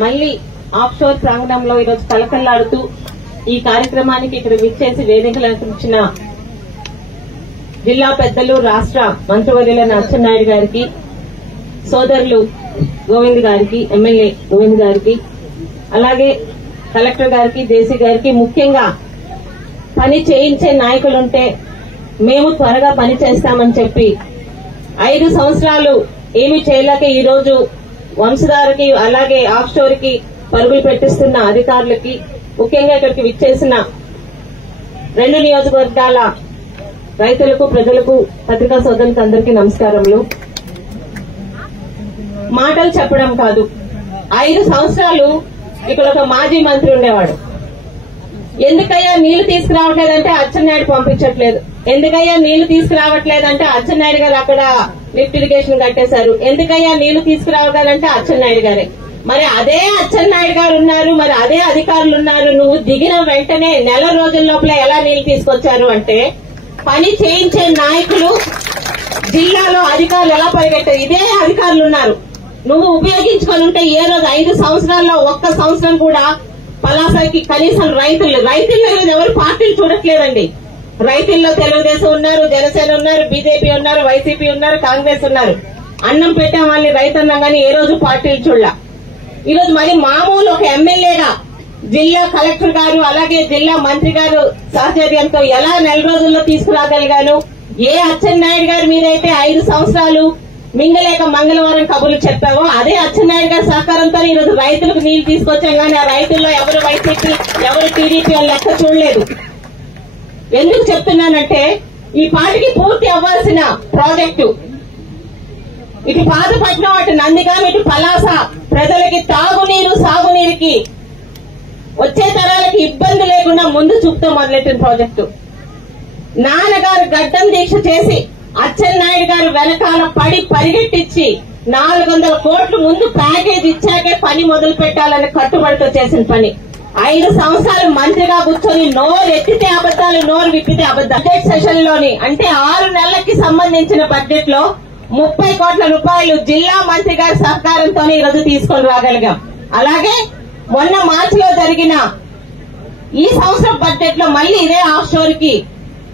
మళ్లీ ఆఫ్షోర్ ప్రాంగణంలో ఈరోజు కలకల్లాడుతూ ఈ కార్యక్రమానికి ఇక్కడ విచ్చేసి వేదికలందించిన జిల్లా పెద్దలు, రాష్ట్ర మంత్రివర్యులైన అచ్చెన్నాయుడు గారికి, సోదరులు గోవింద్ గారికి, ఎమ్మెల్యే గోవింద్ గారికి, అలాగే కలెక్టర్ గారికి, జేసీ గారికి, ముఖ్యంగా పని చేయించే నాయకులుంటే మేము త్వరగా పని చేస్తామని చెప్పి 5 సంవత్సరాలు ఏమీ చేయలేక ఈ రోజు వంశధారకి అలాగే ఆఫ్షోర్ కి పరుగులు పెట్టిస్తున్న అధికారులకి, ముఖ్యంగా ఇక్కడికి విచ్చేసిన 2 నియోజకవర్గాల రైతులకు, ప్రజలకు, పత్రికా సోదరులకు అందరికీ నమస్కారములు. మాటలు చెప్పడం కాదు, 5 సంవత్సరాలు ఇక్కడ ఒక మాజీ మంత్రి ఉండేవాడు. ఎందుకయ్యా నీళ్లు తీసుకురావట్లేదంటే అచ్చెన్నాయుడు పంపించట్లేదు. ఎందుకయ్యా నీళ్లు తీసుకురావట్లేదంటే అచ్చెన్నాయుడు గారు అక్కడ లిఫ్ట్ ఇరిగేషన్ కట్టేశారు. ఎందుకయ్యా నీళ్లు తీసుకురావగాలంటే అచ్చెన్నాయుడు గారే. మరి అదే అచ్చెన్నాయుడు గారు ఉన్నారు, మరి అదే అధికారులు ఉన్నారు. నువ్వు దిగిన వెంటనే నెల రోజుల లోపల ఎలా నీళ్లు తీసుకొచ్చారు అంటే, పని చేయించే నాయకులు జిల్లాలో అధికారులు ఎలా పరిగెట్టారు, ఇదే అధికారులు ఉన్నారు. నువ్వు ఉపయోగించుకొని ఉంటే ఏ రోజు 5 సంవత్సరాల్లో ఒక్క సంవత్సరం కూడా పలాసకి కనీసం రైతుల్లో ఎవరు పార్టీలు చూడట్లేదండి. రైతుల్లో తెలుగుదేశం ఉన్నారు, జనసేన ఉన్నారు, బీజేపీ ఉన్నారు, వైసీపీ ఉన్నారు, కాంగ్రెస్ ఉన్నారు. అన్నం పెట్టాం వాళ్ళని రైతన్నాం కానీ ఏ రోజు పార్టీలు చూడలా. ఈరోజు మరి మామూలు ఒక ఎమ్మెల్యేగా జిల్లా కలెక్టర్ గారు అలాగే జిల్లా మంత్రి గారు సహచర్యంతో ఎలా నెల రోజుల్లో తీసుకురాగలిగాను. ఏ అచ్చెన్నాయుడు గారు మీరైతే 5 సంవత్సరాలు మింగలేక మంగళవారం కబుర్లు చెప్పావో అదే అచ్చెన్నాయుడు గారి సహకారంతో ఈరోజు రైతులకు నీళ్లు తీసుకొచ్చాం కానీ ఆ రైతుల్లో ఎవరు వైసీపీ ఎవరు టీడీపీ అని లెక్క చూడలేదు. ఎందుకు చెప్తున్నానంటే, ఈ పాటికి పూర్తి అవ్వాల్సిన ప్రాజెక్టు ఇటు పాతపట్నం, అటు నందిగాం, ఇటు పలాస ప్రజలకి తాగునీరు, సాగునీరుకి వచ్చే తరాలకి ఇబ్బంది లేకుండా ముందు చూపుతూ మొదలెట్టిన ప్రాజెక్టు. నాన్నగారు గడ్డం దీక్ష చేసి అచ్చెన్నాయుడు గారు వెనకాల పడి పరిగెట్టించి 400 కోట్లు ముందు ప్యాకేజ్ ఇచ్చాకే పని మొదలు పెట్టాలని కట్టుబడితో చేసిన పని. 5 సంవత్సరాలు మంత్రిగా కూర్చొని నోరు ఎత్తితే అబద్దాలు, నోరు విప్పితే అబద్దాలు. బడ్జెట్ సెషన్ లోని అంటే 6 నెలలకి సంబంధించిన బడ్జెట్ లో 30 కోట్ల రూపాయలు జిల్లా మంత్రి గారి సహకారంతో ఈరోజు తీసుకొని రాగలిగాం. అలాగే మొన్న మార్చిలో జరిగిన ఈ సంవత్సరం బడ్జెట్ లో మళ్లీ ఇదే ఆఫ్షోర్ కి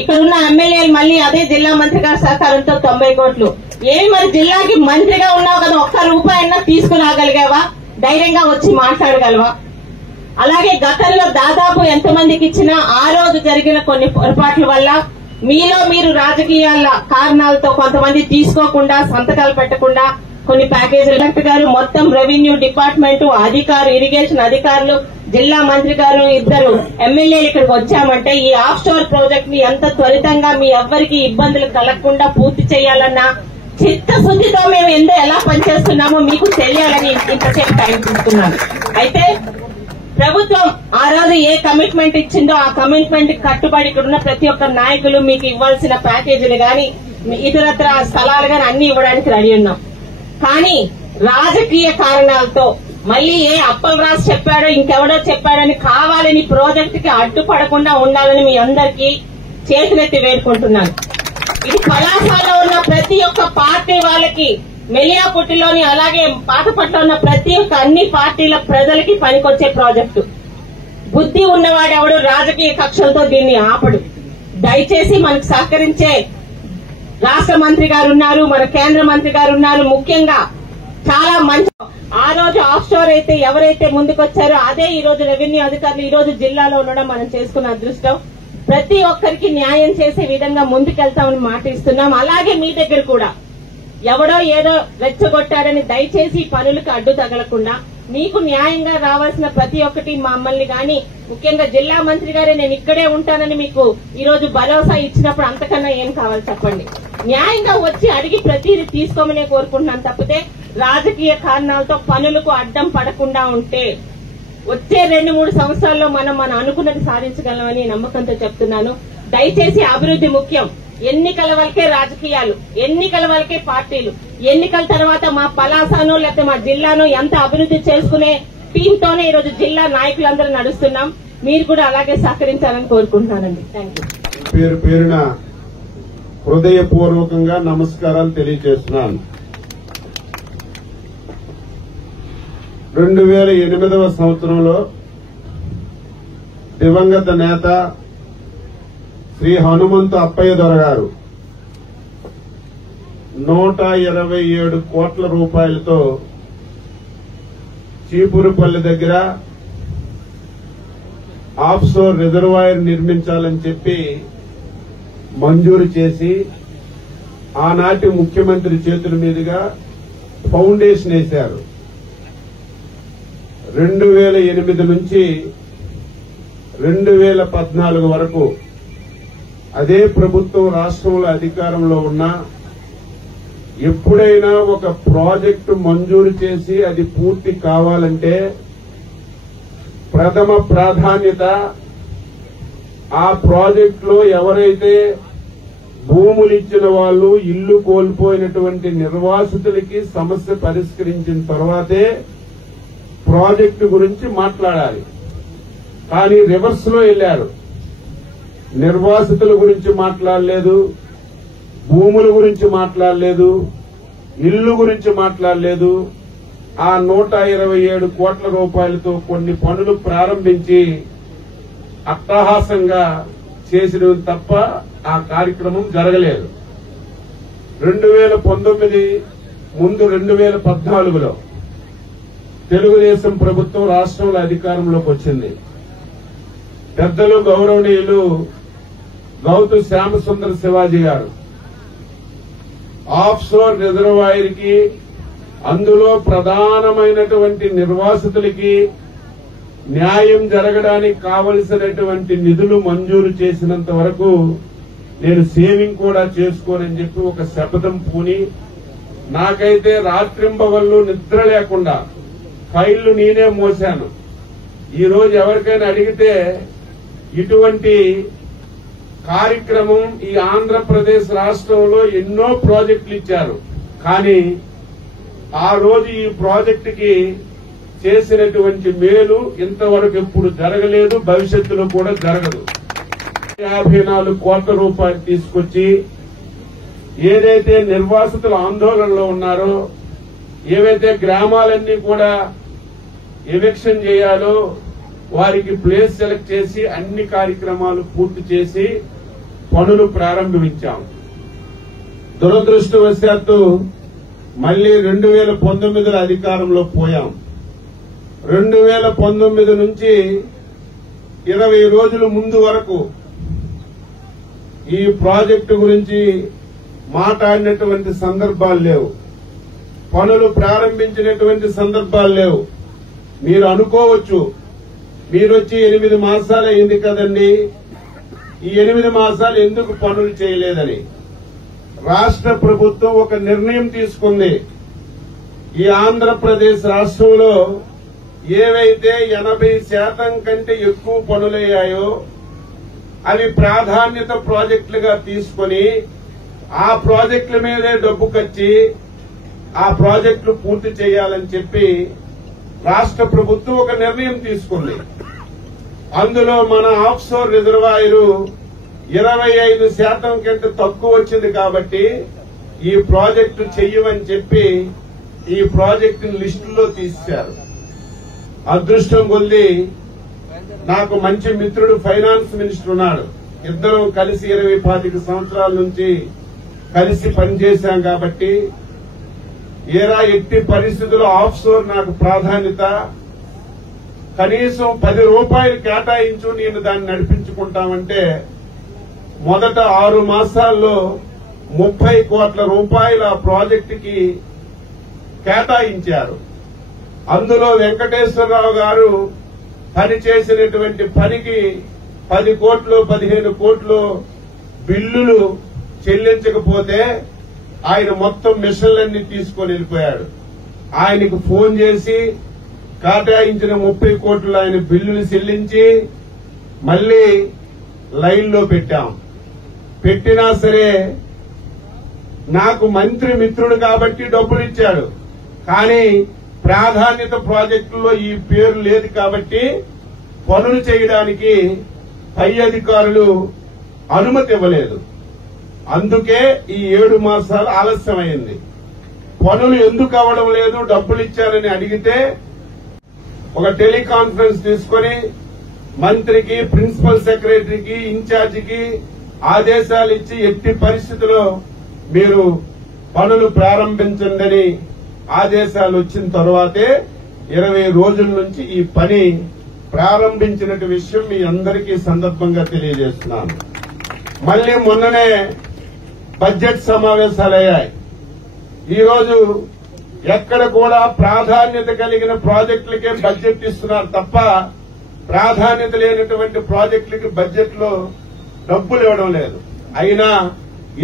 ఇక్కడున్న ఎమ్మెల్యేలు మళ్లీ అదే జిల్లా మంత్రి గారి సహకారంతో 90 కోట్లు. ఏమి మరి జిల్లాకి మంత్రిగా ఉన్నావు కదా, ఒక్క రూపాయన్నా తీసుకురాగలిగావా? ధైర్యంగా వచ్చి మాట్లాడగలవా? అలాగే గతంలో దాదాపు ఎంతమందికి ఇచ్చినా ఆ రోజు జరిగిన కొన్ని పొరపాట్ల వల్ల మీలో మీరు రాజకీయాల కారణాలతో కొంతమంది తీసుకోకుండా, సంతకాలు పెట్టకుండా కొన్ని ప్యాకేజీలు. కలెక్టర్ గారు మొత్తం రెవెన్యూ డిపార్ట్మెంట్ అధికారులు, ఇరిగేషన్ అధికారులు, జిల్లా మంత్రి గారు, 2 ఎమ్మెల్యేలు ఇక్కడికి వచ్చామంటే ఈ ఆఫ్షోర్ ప్రాజెక్ట్ ని ఎంత త్వరితంగా మీ ఎవ్వరికి ఇబ్బందులు కలగకుండా పూర్తి చేయాలన్న చిత్తశుద్దితో మేము ఎలా పనిచేస్తున్నామో మీకు తెలియాలని ఇంతసేపు టైం తీసుకున్నాను. అయితే ప్రభుత్వం ఆ రోజు ఏ కమిట్మెంట్ ఇచ్చిందో ఆ కమిట్మెంట్ కట్టుబడి ఇక్కడున్న ప్రతి ఒక్క నాయకులు మీకు ఇవ్వాల్సిన ప్యాకేజీలు గాని ఇతరత్ర స్థలాలు గాని అన్ని ఇవ్వడానికి రెడీ ఉన్నాం. కానీ రాజకీయ కారణాలతో మళ్లీ ఏ అప్పలరాజు చెప్పాడో ఇంకెవడో చెప్పాడని కావాలని ప్రాజెక్టు కి అడ్డుపడకుండా ఉండాలని మీ అందరికీ చేతులెత్తి వేడుకుంటున్నాను. ఇది పలాసలో ఉన్న ప్రతి ఒక్క పార్టీ వాళ్ళకి, మెలియాపుట్టిలోని అలాగే పాతపట్ల ఉన్న ప్రతి ఒక్క అన్ని పార్టీల ప్రజలకి పనికొచ్చే ప్రాజెక్టు. బుద్ధి ఉన్నవాడెవడు రాజకీయ కక్షలతో దీన్ని ఆపడు. దయచేసి మనకు సహకరించే రాష్ట్ర మంత్రి గారు ఉన్నారు, మన కేంద్ర మంత్రి గారు ఉన్నారు. ముఖ్యంగా చాలా మంచి ఆ రోజు ఆఫ్షోర్ అయితే ఎవరైతే ముందుకొచ్చారో అదే ఈ రోజు రెవెన్యూ అధికారులు ఈ రోజు జిల్లాలో ఉండడం మనం చేసుకున్న అదృష్టం. ప్రతి ఒక్కరికి న్యాయం చేసే విధంగా ముందుకెళ్తామని మాట ఇస్తున్నాం. అలాగే మీ దగ్గర కూడా ఎవడో ఏదో రెచ్చగొట్టాడని దయచేసి పనులకు అడ్డు తగలకుండా మీకు న్యాయంగా రావాల్సిన ప్రతి ఒక్కటి మమ్మల్ని గాని, ముఖ్యంగా జిల్లా మంత్రి గారే నేను ఇక్కడే ఉంటానని మీకు ఈ రోజు భరోసా ఇచ్చినప్పుడు అంతకన్నా ఏం కావాలి చెప్పండి. న్యాయంగా వచ్చి అడిగి ప్రతిదీ తీసుకోమనే కోరుకుంటున్నాను తప్పితే రాజకీయ కారణాలతో పనులకు అడ్డం పడకుండా ఉంటే వచ్చే 2-3 సంవత్సరాల్లో మనం అనుకున్నది సాధించగలమని నమ్మకంతో చెప్తున్నాను. దయచేసి అభివృద్ది ముఖ్యం. ఎన్నికల వరకే రాజకీయాలు, ఎన్నికల వరకే పార్టీలు. ఎన్నికల తర్వాత మా పలాసనో లేకపోతే మా జిల్లానో ఎంత అభివృద్ది చేసుకునే టీంతోనే ఈరోజు జిల్లా నాయకులందరూ నడుస్తున్నాం. మీరు కూడా అలాగే సహకరించాలని కోరుకుంటున్నానండి. Thank you. పేరున హృదయపూర్వకంగా నమస్కారాలు తెలియజేస్తున్నాను. 2008వ సంవత్సరంలో దివంగత నేత శ్రీ హనుమంతు అప్పయ్య దొర గారు 127 కోట్ల రూపాయలతో చీపురుపల్లి దగ్గర ఆఫ్షోర్ రిజర్వాయర్ నిర్మించాలని చెప్పి మంజూరు చేసి ఆనాటి ముఖ్యమంత్రి చేతుల మీదుగా ఫౌండేషన్ వేశారు. 2008 నుంచి 2014 వరకు అదే ప్రభుత్వం రాష్ట్రంలో అధికారంలో ఉన్నా ఎప్పుడైనా ఒక ప్రాజెక్టు మంజూరు చేసి అది పూర్తి కావాలంటే ప్రథమ ప్రాధాన్యత ఆ ప్రాజెక్టులో ఎవరైతే భూములు ఇచ్చిన వాళ్ళు ఇల్లు కోల్పోయినటువంటి నిర్వాసితులకి సమస్య పరిష్కరించిన తర్వాతే ప్రాజెక్టు గురించి మాట్లాడాలి. కానీ రివర్స్ లో వెళ్లారు. నిర్వాసితుల గురించి మాట్లాడలేదు, భూముల గురించి మాట్లాడలేదు, ఇల్లు గురించి మాట్లాడలేదు. ఆ 127 కోట్ల రూపాయలతో కొన్ని పనులు ప్రారంభించి అట్టహాసంగా చేసిన తప్ప ఆ కార్యక్రమం జరగలేదు. 2019 ముందు 2014లో తెలుగుదేశం ప్రభుత్వం రాష్ట్రంలో అధికారంలోకి వచ్చింది. పెద్దలు గౌరవనీయులు గౌతు శ్యామసుందర శివాజీ గారు ఆఫ్షోర్ రిజర్వాయర్ కి అందులో ప్రధానమైనటువంటి నిర్వాసితులకి న్యాయం జరగడానికి కావలసినటువంటి నిధులు మంజూరు చేసినంత వరకు నేను సేవింగ్ కూడా చేసుకోనని చెప్పి ఒక శపథం పూని నాకైతే రాత్రింబవళ్లు నిద్ర లేకుండా ఫైళ్లు నేనే మోశాను. ఈ రోజు ఎవరికైనా అడిగితే ఇటువంటి కార్యక్రమం ఈ ఆంధ్రప్రదేశ్ రాష్ట్రంలో ఎన్నో ప్రాజెక్టులు ఇచ్చారు. కానీ ఆ రోజు ఈ ప్రాజెక్టుకి చేసినటువంటి మేలు ఇంతవరకు ఎప్పుడు జరగలేదు, భవిష్యత్తులో కూడా జరగదు. 54 కోట్ల రూపాయలు తీసుకొచ్చి ఏదైతే నిర్వాసితుల ఆందోళనలో ఉన్నారో, ఏవైతే గ్రామాలన్నీ కూడా ఎవిక్షన్ చేయాలో వారికి ప్లేస్ సెలెక్ట్ చేసి అన్ని కార్యక్రమాలు పూర్తి చేసి పనులు ప్రారంభించాం. దురదృష్టవశాత్తు మళ్లీ 2019లో అధికారంలో పోయాం. 2019 నుంచి 20 రోజుల ముందు వరకు ఈ ప్రాజెక్టు గురించి మాట్లాడినటువంటి సందర్భాలు లేవు, పనులు ప్రారంభించినటువంటి సందర్భాలు లేవు. మీరు అనుకోవచ్చు, మీరొచ్చి 8 మాసాలు అయింది కదండి, ఈ 8 మాసాలు ఎందుకు పనులు చేయలేదని. రాష్ట్ర ప్రభుత్వం ఒక నిర్ణయం తీసుకుంది. ఈ ఆంధ్రప్రదేశ్ రాష్ట్రంలో ఏవైతే 80% కంటే ఎక్కువ పనులయ్యాయో అవి ప్రాధాన్యత ప్రాజెక్టులుగా తీసుకుని ఆ ప్రాజెక్టుల మీదే డబ్బు ఖర్చి ఆ ప్రాజెక్టులు పూర్తి చేయాలని చెప్పి రాష్ట్ర ప్రభుత్వం ఒక నిర్ణయం తీసుకుంది. అందులో మన ఆఫ్షోర్ రిజర్వాయర్ 25% కంటే తక్కువ వచ్చింది కాబట్టి ఈ ప్రాజెక్టు చెయ్యమని చెప్పి ఈ ప్రాజెక్టును లిస్టులో తీశారు. అదృష్టం కొద్ది నాకు మంచి మిత్రుడు ఫైనాన్స్ మినిస్టర్ ఉన్నాడు. ఇద్దరం కలిసి 20-25 సంవత్సరాల నుంచి కలిసి పనిచేశాం కాబట్టి ఏరా ఎట్టి పరిస్థితుల్లో ఆఫ్షోర్ నాకు ప్రాధాన్యత, కనీసం 10 రూపాయలు కేటాయించు, నేను దాన్ని నడిపించుకుంటామంటే మొదట 6 మాసాల్లో 30 కోట్ల రూపాయల ప్రాజెక్టుకి కేటాయించారు. అందులో వెంకటేశ్వరరావు గారు పనిచేసినటువంటి పనికి 10 కోట్లు 15 కోట్లు బిల్లులు చెల్లించకపోతే ఆయన మొత్తం మిషన్లన్నీ తీసుకొని వెళ్ళిపోయాడు. ఆయనకు ఫోన్ చేసి కేటాయించిన 30 కోట్లు ఆయన బిల్లులు చెల్లించి మళ్లీ లైన్లో పెట్టాం. పెట్టినా సరే నాకు మంత్రి మిత్రుడు కాబట్టి డబ్బులు ఇచ్చాడు, కానీ ప్రాధాన్యత ప్రాజెక్టుల్లో ఈ పేరు లేదు కాబట్టి పనులు చేయడానికి పై అధికారులు అనుమతి ఇవ్వలేదు. అందుకే ఈ 7 మాసాలు ఆలస్యమైంది. పనులు ఎందుకు అవ్వడం లేదు, డబ్బులు ఇచ్చారని అడిగితే ఒక టెలికాన్ఫరెన్స్ తీసుకుని మంత్రికి, ప్రిన్సిపల్ సెక్రటరీకి, ఇన్ఛార్జికి ఆదేశాలు ఇచ్చి ఎట్టి పరిస్థితుల్లో మీరు పనులు ప్రారంభించండి ఆదేశాలు వచ్చిన తర్వాతే 20 రోజుల నుంచి ఈ పని ప్రారంభించినట్టు విషయం మీ అందరికీ సందర్భంగా తెలియజేస్తున్నాను. మళ్లీ మొన్ననే బడ్జెట్ సమావేశాలయ్యాయి. ఈరోజు ఎక్కడ కూడా ప్రాధాన్యత కలిగిన ప్రాజెక్టులకే బడ్జెట్ ఇస్తున్నారు తప్ప ప్రాధాన్యత లేనటువంటి ప్రాజెక్టులకి బడ్జెట్ లో డబ్బులు ఇవ్వడం లేదు. అయినా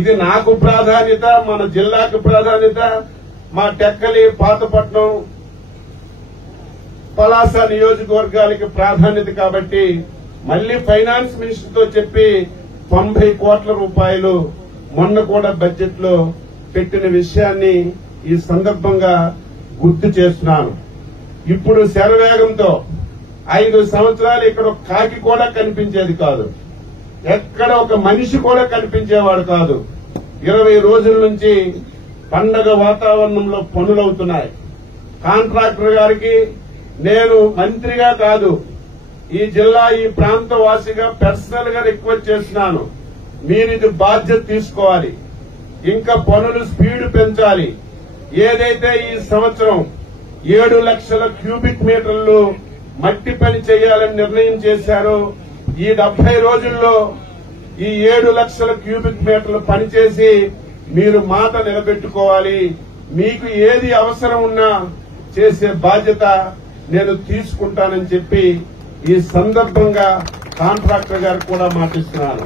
ఇది నాకు ప్రాధాన్యత, మన జిల్లాకు ప్రాధాన్యత, మా టెక్కలి, పాతపట్నం, పలాస నియోజకవర్గాలకి ప్రాధాన్యత కాబట్టి మళ్లీ ఫైనాన్స్ మినిస్టర్ తో చెప్పి 90 కోట్ల రూపాయలు మొన్న కూడా బడ్జెట్ లో పెట్టిన విషయాన్ని ఈ సందర్భంగా గుర్తు చేస్తున్నాను. ఇప్పుడు శరవేగంతో 5 సంవత్సరాలు ఇక్కడ ఒక కాకి కూడా కనిపించేది కాదు, ఎక్కడ ఒక మనిషి కూడా కనిపించేవాడు కాదు. 20 రోజుల నుంచి పండగ వాతావరణంలో పనులవుతున్నాయి. కాంట్రాక్టర్ గారికి నేను మంత్రిగా కాదు, ఈ జిల్లా, ఈ ప్రాంత వాసిగా పర్సనల్ గా రిక్వెస్ట్ చేస్తున్నాను, మీరు ఇది బాధ్యత తీసుకోవాలి. ఇంకా పనులు స్పీడ్ పెంచాలి. ఏదైతే ఈ సంవత్సరం 7 లక్షల క్యూబిక్ మీటర్లు మట్టి పని చేయాలని నిర్ణయం చేశారో ఈ 70 రోజుల్లో ఈ 7 లక్షల క్యూబిక్ మీటర్లు పనిచేసి మీరు మాట నిలబెట్టుకోవాలి. మీకు ఏది అవసరం ఉన్నా చేసే బాధ్యత నేను తీసుకుంటానని చెప్పి ఈ సందర్భంగా కాంట్రాక్టర్ గారు కూడా మాటిస్తున్నాను.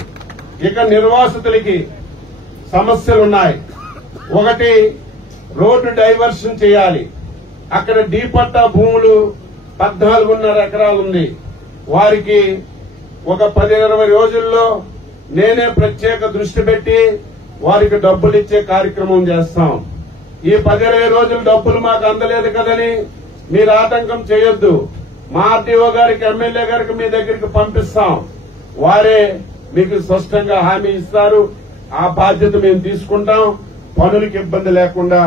ఇక నిర్వాసితులకి సమస్యలున్నాయి. ఒకటి, రోడ్డు డైవర్షన్ చేయాలి. అక్కడ డి పట్టా భూములు 14.5 ఎకరాలుంది. వారికి ఒక 10-20 రోజుల్లో నేనే ప్రత్యేక దృష్టి పెట్టి వారికి డబ్బులు ఇచ్చే కార్యక్రమం చేస్తాం. ఈ 10-20 రోజులు డబ్బులు మాకు అందలేదు కదని మీరు ఆటంకం చేయొద్దు. మా ఆర్టీఓ గారికి, ఎమ్మెల్యే గారికి మీ దగ్గరికి పంపిస్తాం. వారే మీకు స్పష్టంగా హామీ ఇస్తారు. ఆ బాధ్యత మేము తీసుకుంటాం. పనులకు ఇబ్బంది లేకుండా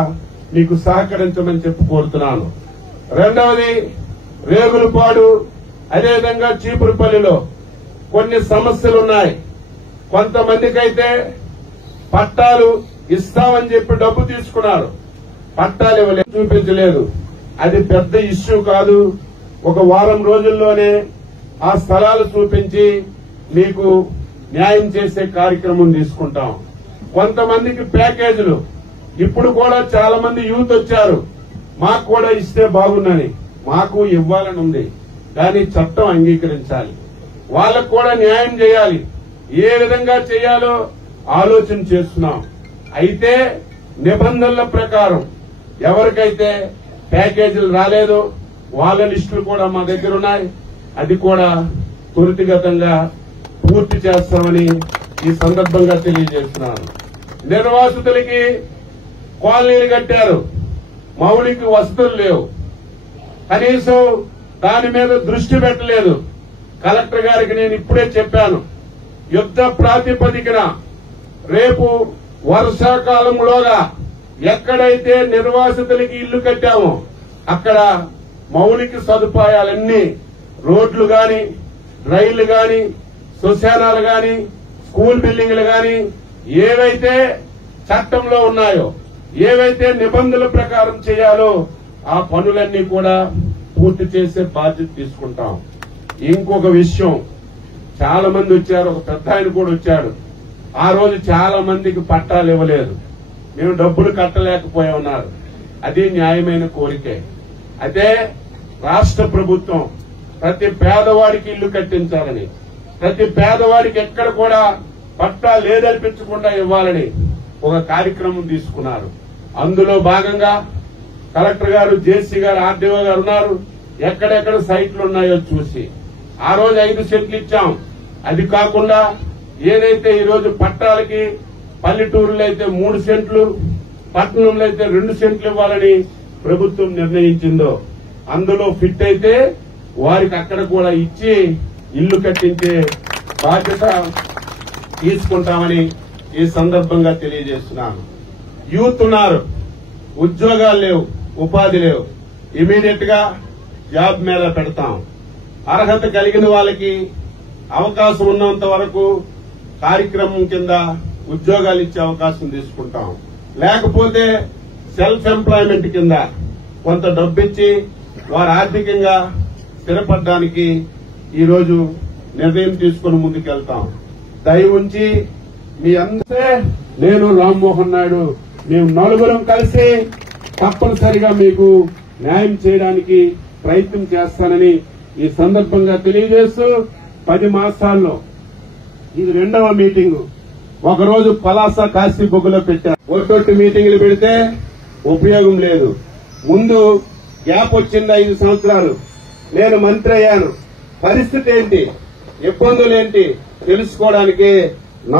మీకు సహకరించమని చెప్పి కోరుతున్నాను. రెండవది, రేగులపాడు, అదేవిధంగా చీపురుపల్లిలో కొన్ని సమస్యలున్నాయి. కొంతమందికైతే పట్టాలు ఇస్తామని చెప్పి డబ్బు తీసుకున్నారు, పట్టాలు ఇవ్వలేదు, చూపించలేదు. అది పెద్ద ఇష్యూ కాదు. ఒక వారం రోజుల్లోనే ఆ స్థలాలు చూపించి మీకు న్యాయం చేసే కార్యక్రమం తీసుకుంటాం. కొంతమందికి ప్యాకేజీలు, ఇప్పుడు కూడా చాలా మంది యూత్ వచ్చారు, మాకు కూడా ఇస్తే బాగుందని. మాకు ఇవ్వాలని ఉంది, కానీ చట్టం అంగీకరించాలి. వాళ్ళకు కూడా న్యాయం చేయాలి. ఏ విధంగా చేయాలో ఆలోచన చేస్తున్నాం. అయితే నిబంధనల ప్రకారం ఎవరికైతే ప్యాకేజీలు రాలేదో వాళ్ళ లిస్టులు కూడా మా దగ్గర ఉన్నాయి. అది కూడా త్వరితగతంగా పూర్తి చేస్తామని ఈ సందర్భంగా తెలియజేస్తున్నాను. నిర్వాసితులకి కాలనీలు కట్టారు, మౌలిక వసతులు లేవు, కనీసం దాని మీద దృష్టి పెట్టలేదు. కలెక్టర్ గారికి నేను ఇప్పుడే చెప్పాను, యుద్ధ ప్రాతిపదికన రేపు వర్షాకాలంలోగా ఎక్కడైతే నిర్వాసితులకి ఇల్లు కట్టామో అక్కడ మౌలిక సదుపాయాలన్నీ, రోడ్లు గాని, రైళ్లు గాని, శ్మశానాలు గాని, స్కూల్ బిల్డింగ్లు గాని, ఏవైతే చట్టంలో ఉన్నాయో, ఏవైతే నిబంధనల ప్రకారం చేయాలో ఆ పనులన్నీ కూడా పూర్తి చేసే బాధ్యత తీసుకుంటాం. ఇంకొక విషయం, చాలా మంది వచ్చారు, ఒక పెద్ద ఆయన కూడా వచ్చాడు. ఆ రోజు చాలా మందికి పట్టాలు ఇవ్వలేదు, మేము డబ్బులు కట్టలేకపోయామన్నారు. అది న్యాయమైన కోరికే. అయితే రాష్ట్ర ప్రభుత్వం ప్రతి పేదవాడికి ఇల్లు కట్టించాలని, ప్రతి పేదవాడికి ఎక్కడ కూడా పట్టా లేదనిపించకుండా ఇవ్వాలని ఒక కార్యక్రమం తీసుకున్నారు. అందులో భాగంగా కలెక్టర్ గారు, జేసీ గారు, ఆర్డీఓ గారు ఉన్నారు. ఎక్కడెక్కడ సైట్లు ఉన్నాయో చూసి ఆ రోజు 5 సెంట్లు ఇచ్చాం. అది కాకుండా ఏదైతే ఈ రోజు పట్టాలకి పల్లెటూరులో అయితే 3 సెంట్లు, పట్టణంలో అయితే 2 సెంట్లు ఇవ్వాలని ప్రభుత్వం నిర్ణయించిందో అందులో ఫిట్ అయితే వారికి అక్కడ కూడా ఇచ్చి ఇల్లు కట్టించే బాధ్యత తీసుకుంటామని ఈ సందర్భంగా తెలియజేస్తున్నాను. యూత్ ఉన్నారు, ఉద్యోగాలు లేవు, ఉపాధి లేవు. ఇమీడియట్ గా జాబ్ మేళా పెడతాం. అర్హత కలిగిన వాళ్ళకి అవకాశం ఉన్నంత వరకు కార్యక్రమం కింద ఉద్యోగాలు ఇచ్చే అవకాశం తీసుకుంటాం. లేకపోతే సెల్ఫ్ ఎంప్లాయ్మెంట్ కింద కొంత డబ్బిచ్చి వారు ఆర్థికంగా స్థిరపడడానికి ఈరోజు నిర్ణయం తీసుకుని ముందుకెళ్తాం. దయ ఉంచి మీ అందరే నేను రామ్మోహన్ నాయుడు మేము నలుగురం కలిసి తప్పనిసరిగా మీకు న్యాయం చేయడానికి ప్రయత్నం చేస్తానని ఈ సందర్భంగా తెలియజేస్తూ 10 మాసాల్లో ఇది 2వ మీటింగు. ఒకరోజు పలాస కాశీబొగ్గులో పెట్టారు. ఒట్టొట్టి మీటింగులు పెడితే ఉపయోగం లేదు. ముందు గ్యాప్ వచ్చింది 5 సంవత్సరాలు. నేను మంత్రి అయ్యాను. పరిస్థితి ఏంటి, ఇబ్బందులేంటి తెలుసుకోవడానికి